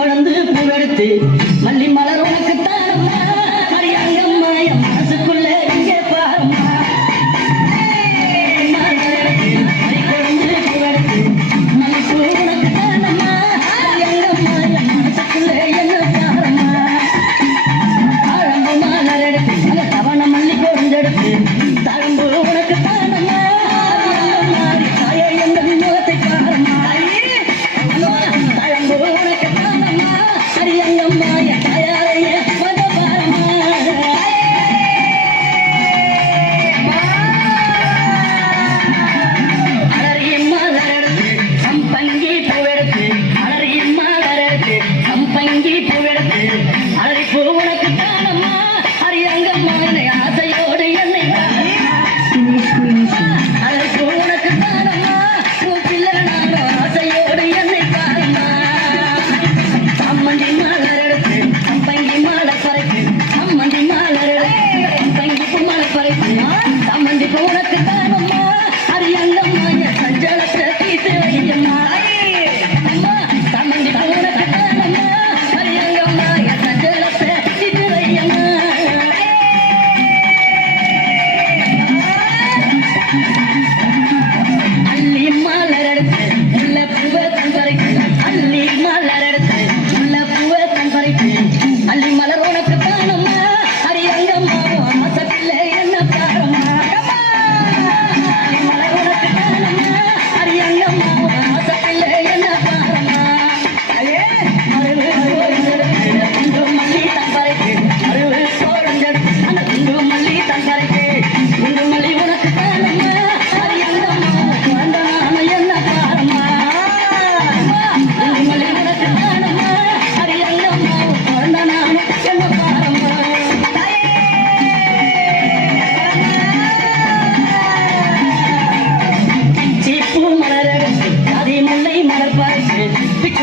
கொழுந்து பூவெடுத்து மல்லி மலர் உனக்கு தானம்மா அரியங்கம்மா என் மனசுக்குள்ள இங்கே பாரம்மா கொழுந்து பூவெடுத்து மல்லிப்பூ உனக்கு தானம்மா அரியங்கம்மா என் மனசுக்குள்ள என்ன பாரம்மா தாழம்பு மலர் எடுத்து அந்த தவண மல்லி கொழுந்தெடுத்து தாழம்பு உனக்கு தானம்மா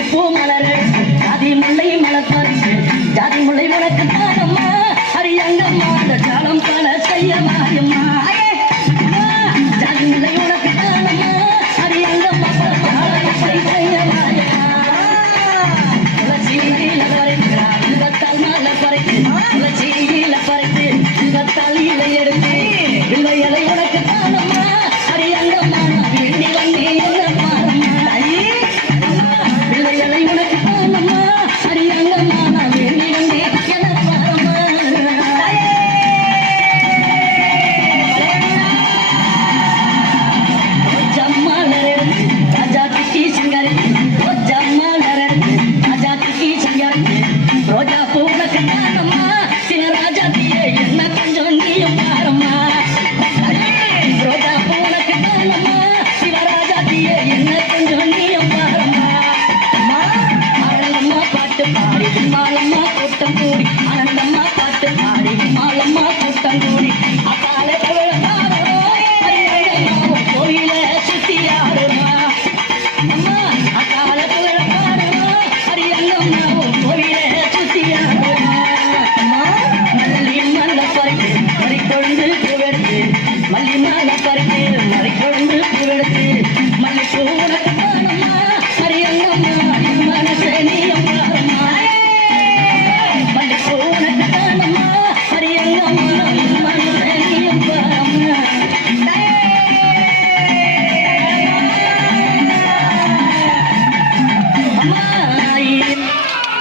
பூ மலர் ஜாதி முல்லை மலர் பறிச்சு ஜாதி முல்லை உனக்கு தானம்மா அரியங்கம்மா அந்த ஜாலம் பல செய்ய மாயம்மா ஜாதி முல்லை உனக்கு தானம்மா அரியங்கம்மா செய்ய மாயம்மா துளசி மலர் பறிக்கிறார் மலர் பறிச்சு துளசி